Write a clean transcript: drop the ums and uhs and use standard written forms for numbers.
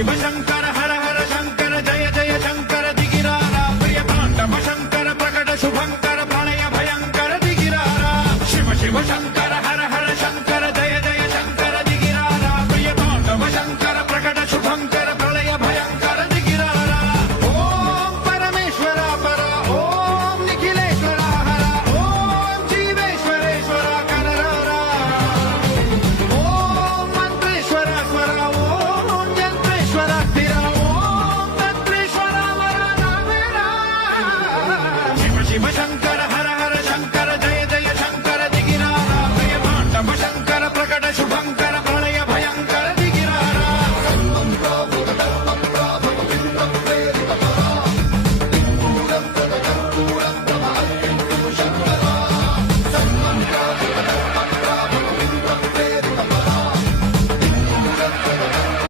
ಶಿವ ಶಂಕರ ಹರ ಹರ ಶಂಕರ ಜಯ ಜಯ ಶಂಕರ ದಿಗಿರಾರ ಪ್ರಿಯ ತಾಂಡವ ಶಂಕರ ಪ್ರಕಟ ಶುಭಂಕರ ಪ್ರಣಯ ಭಯಂಕರ ದಿಗಿರಾರ ಶಿವ ಶಿವ ಶಂಕರ